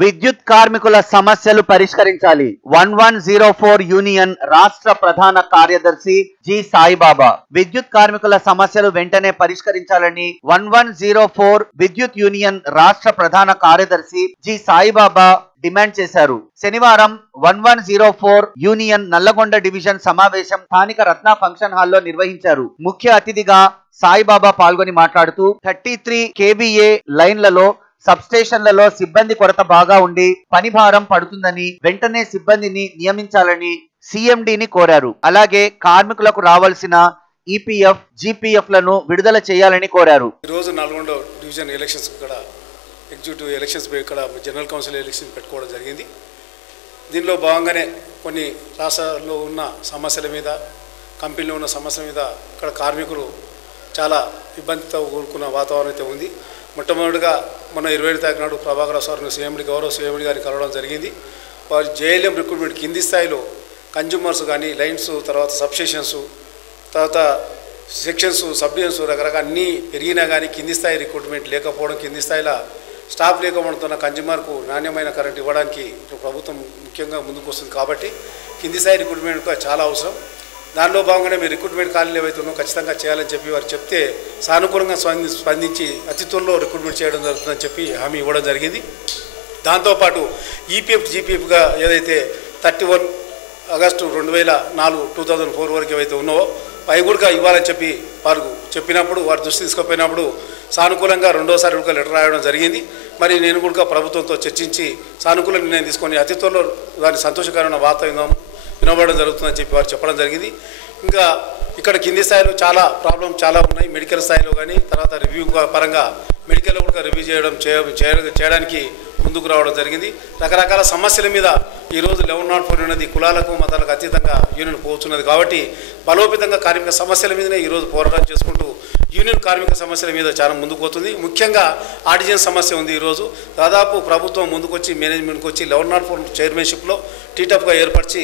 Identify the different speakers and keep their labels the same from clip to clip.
Speaker 1: విద్యుత్ కార్మికుల సమస్యలు పరిష్కరించాలి. One one zero four union రాష్ట్ర ప్రధాన కార్యదర్శి జి సాయిబాబా. విద్యుత్ కార్మికుల సమస్యలు వెంటనే పరిష్కరించాలని వన్ వన్ జీరో ఫోర్ విద్యుత్ యూనియన్ రాష్ట్ర ప్రధాన కార్యదర్శి జి సాయిబాబా డిమాండ్ చేశారు. శనివారం one one zero four union Nalgonda division సమావేశం స్థానిక రత్న ఫంక్షన్ హాల్లో నిర్వహించారు. ముఖ్య అతిథిగా సాయిబాబా పాల్గొని మాట్లాడుతూ థర్టీ త్రీ కేబీఏ లైన్లలో సబ్స్టేషన్లలో సిబ్బంది కొరత బాగా ఉండి పని భారం పడుతుందని వెంటనే సిబ్బందిని నియమించాలని సిఎండిని కోరారు. అలాగే కార్మికులకు రావాల్సిన ఈపీఎఫ్ జీపీఎఫ్లను విడుదల చేయాలని కోరారు.
Speaker 2: ఈరోజు నల్గొండ డివిజన్ ఎలక్షన్స్ ఇక్కడ ఎగ్జిక్యూటివ్ ఎలక్షన్స్ ఇక్కడ జనరల్ కౌన్సిల్ ఎలక్షన్ పెట్టుకోవడం జరిగింది. దీనిలో భాగంగానే కొన్ని రాష్ట్రాల్లో ఉన్న సమస్యల మీద కంపెనీలో ఉన్న సమస్యల మీద ఇక్కడ కార్మికులు చాలా ఇబ్బందితో కూడుకున్న వాతావరణం అయితే ఉంది. మొట్టమొదటిగా మన ఇరవై ఏడు తారీఖు నాడు ప్రభాకర్ సార్ను సీఎండి గౌరవ సీఎండి గారిని కలవడం జరిగింది. వారు జేఎల్ఎం రిక్రూట్మెంట్ కింది స్థాయిలో కన్జ్యూమర్స్ కానీ లైన్స్ తర్వాత సబ్స్టేషన్స్ తర్వాత సెక్షన్స్ సబ్డివిజన్స్ రకరకాల అన్నీ పెరిగినా కానీ కింది స్థాయి రిక్రూట్మెంట్ లేకపోవడం కింది స్థాయిలో స్టాఫ్ లేకపోవడంతో కన్జ్యూమర్కు నాణ్యమైన కరెంట్ ఇవ్వడానికి ఇప్పుడు ప్రభుత్వం ముఖ్యంగా ముందుకు వస్తుంది కాబట్టి కింది స్థాయి రిక్రూట్మెంట్ కూడా చాలా అవసరం. దానిలో భాగంగానే మీరు రిక్రూట్మెంట్ కాలనీలు ఏవైతే ఉన్నాయో ఖచ్చితంగా చేయాలని చెప్పి వారు చెప్తే సానుకూలంగా స్పంది స్పందించి అతి త్వరలో రిక్రూట్మెంట్ చేయడం జరుగుతుందని చెప్పి హామీ ఇవ్వడం జరిగింది. దాంతోపాటు ఈపీఎఫ్ జీపీఎఫ్గా ఏదైతే థర్టీ వన్ ఆగస్టు రెండు వేల నాలుగు టూ థౌజండ్ ఫోర్ వరకు ఏవైతే ఉన్నావో అవి కూడా ఇవ్వాలని చెప్పి వారు చెప్పినప్పుడు వారు దృష్టి తీసుకుపోయినప్పుడు సానుకూలంగా రెండోసారి కూడా లెటర్ రాయడం జరిగింది. మరి నేను కూడా ప్రభుత్వంతో చర్చించి సానుకూల నిర్ణయం తీసుకొని అతి త్వరలో దాని సంతోషకరమైన వాతావరణం వినబడడం జరుగుతుందని చెప్పి వారు చెప్పడం జరిగింది. ఇంకా ఇక్కడ కింది స్థాయిలో చాలా ప్రాబ్లం చాలా ఉన్నాయి. మెడికల్ స్థాయిలో కానీ తర్వాత రివ్యూ పరంగా మెడికల్లో కూడా రివ్యూ చేయడం చేయ- చేయడానికి ముందుకు రావడం జరిగింది. రకరకాల సమస్యల మీద ఈరోజు లెవెన్ నాట్ ఫోర్ ఉన్నది కులాలకు మతాలకు అతీతంగా యూనియన్ పోతున్నది. కాబట్టి బలోపేతంగా కార్మిక సమస్యల మీదనే ఈరోజు పోరాటం చేసుకుంటూ యూనియన్ కార్మిక సమస్యల మీద చాలా ముందుకు పోతుంది. ముఖ్యంగా ఆర్టిజన్ సమస్య ఉంది ఈరోజు. దాదాపు ప్రభుత్వం ముందుకొచ్చి మేనేజ్మెంట్కి వచ్చి లెవెన్ నాట్ ఫోర్ చైర్మన్షిప్లో టీటప్గా ఏర్పరిచి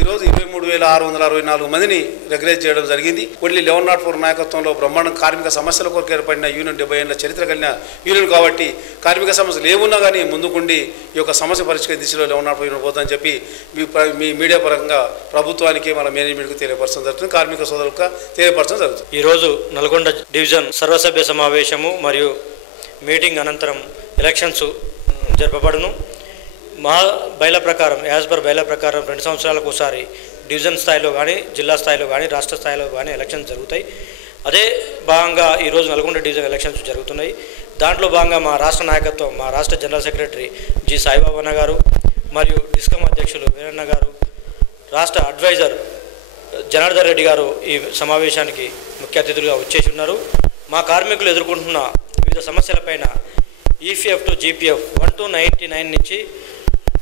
Speaker 2: ఈరోజు ఇరవై మూడు వేల ఆరు వందల అరవై నాలుగు మందిని రెగ్యులేట్ చేయడం జరిగింది. ఓన్లీ లెవెన్ నాట్ ఫోర్ నాయకత్వంలో బ్రహ్మాండ కార్మిక సమస్యల కొరకు ఏర్పడిన యూనియన్ డెబ్బై ఏళ్ళ చరిత్ర కలిగిన యూనియన్ కాబట్టి కార్మిక సమస్యలు ఏమున్నా కానీ ముందుకుండి ఈ యొక్క సమస్య పరిష్కరించే దిశలో లెవెన్ నాట్ ఫోర్ యూనియన్ పోతుందని చెప్పి మీ మీ మీడియా పరంగా ప్రభుత్వానికి మన మేనేజ్మెంట్కి తెలియపరచడం జరుగుతుంది. కార్మిక సోదరులకు తెలియపరచడం జరుగుతుంది.
Speaker 3: ఈరోజు నల్గొండ డివిజన్ సర్వసభ్య సమావేశము మరియు మీటింగ్ అనంతరం ఎలక్షన్స్ జరపబడును. మా బయల ప్రకారం యాజ్ పర్ బయల ప్రకారం రెండు సంవత్సరాలకు ఒకసారి డివిజన్ స్థాయిలో కానీ జిల్లా స్థాయిలో కానీ రాష్ట్ర స్థాయిలో కానీ ఎలక్షన్స్ జరుగుతాయి. అదే భాగంగా ఈరోజు నల్గొండ డివిజన్ ఎలక్షన్స్ జరుగుతున్నాయి. దాంట్లో భాగంగా మా రాష్ట్ర నాయకత్వం మా రాష్ట్ర జనరల్ సెక్రటరీ జి సాయిబాబన్న గారు మరియు డిస్కమ్ అధ్యక్షులు వీరన్న గారు రాష్ట్ర అడ్వైజర్ జనార్దన్ రెడ్డి గారు ఈ సమావేశానికి ముఖ్య అతిథులుగా వచ్చేసి ఉన్నారు. మా కార్మికులు ఎదుర్కొంటున్న వివిధ సమస్యలపైన EPF to GPF one two ninety nine నుంచి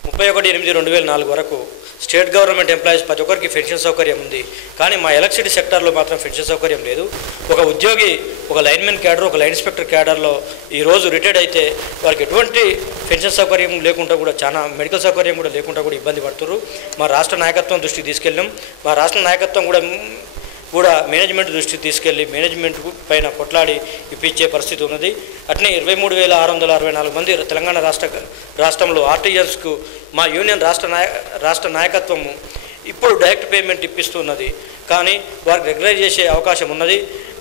Speaker 3: ముప్పై ఒకటి ఎనిమిది రెండు వేల నాలుగు వరకు స్టేట్ గవర్నమెంట్ ఎంప్లాయీస్ ప్రతి ఒక్కరికి పెన్షన్ సౌకర్యం ఉంది. కానీ మా ఎలక్ట్రిసిటీ సెక్టార్లో మాత్రం పెన్షన్ సౌకర్యం లేదు. ఒక ఉద్యోగి ఒక లైన్మెన్ క్యాడర్ ఒక లైన్ ఇన్స్పెక్టర్ క్యాడర్లో ఈరోజు రిటైర్డ్ అయితే వారికి ఎటువంటి పెన్షన్ సౌకర్యం లేకుండా కూడా చాలా మెడికల్ సౌకర్యం కూడా లేకుండా కూడా ఇబ్బంది పడుతున్నారు మా రాష్ట్ర నాయకత్వం దృష్టికి తీసుకెళ్ళాం మా రాష్ట్ర నాయకత్వం కూడా కూడా మేనేజ్మెంట్ దృష్టికి తీసుకెళ్ళి మేనేజ్మెంట్ పైన కొట్లాడి ఇప్పించే పరిస్థితి ఉన్నది. అట్నే ఇరవై మూడు వేల ఆరు వందల అరవై నాలుగు మంది తెలంగాణ రాష్ట్ర రాష్ట్రంలో ఆర్టీఎస్కు మా యూనియన్ రాష్ట్ర నాయ రాష్ట్ర నాయకత్వము ఇప్పుడు డైరెక్ట్ పేమెంట్ ఇప్పిస్తున్నది. కానీ వారికి రెగ్యులైజ్ చేసే అవకాశం ఉన్నది.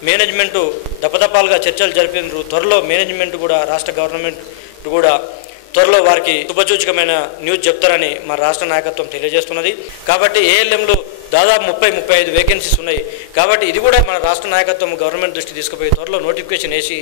Speaker 3: మేనేజ్మెంటు దపదపాలుగా చర్చలు జరిపినారు. త్వరలో మేనేజ్మెంట్ కూడా రాష్ట్ర గవర్నమెంట్ కూడా త్వరలో వారికి శుభసూచకమైన న్యూస్ చెప్తారని మా రాష్ట్ర నాయకత్వం తెలియజేస్తున్నది. కాబట్టి ఏఎల్ఎంలు దాదాపు ముప్పై ముప్పై ఐదు వేకెన్సీస్ ఉన్నాయి. కాబట్టి ఇది కూడా మన రాష్ట్ర నాయకత్వం గవర్నమెంట్ దృష్టి తీసుకుపోయి త్వరలో నోటిఫికేషన్ వేసి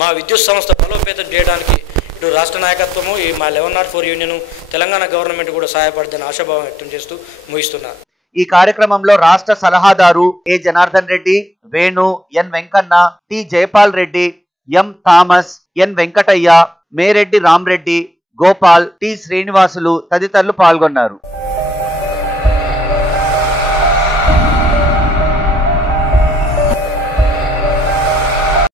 Speaker 3: మా విద్యుత్ సంస్థ బలోపేతం చేయడానికి ఇటు రాష్ట్ర నాయకత్వము ఈ మా eleven naught four union Telangana government కూడా సహాయపడదని ఆశాభావం వ్యక్తం చేస్తూ ముగిస్తున్నారు
Speaker 1: ఈ కార్యక్రమంలో రాష్ట్ర సలహాదారు A Janardhan Reddy Venu N Venkanna T Jayapal Reddy M Thomas N Venkataiah Mereddy Ramreddy Gopal T Srinivasulu తదితరులు పాల్గొన్నారు.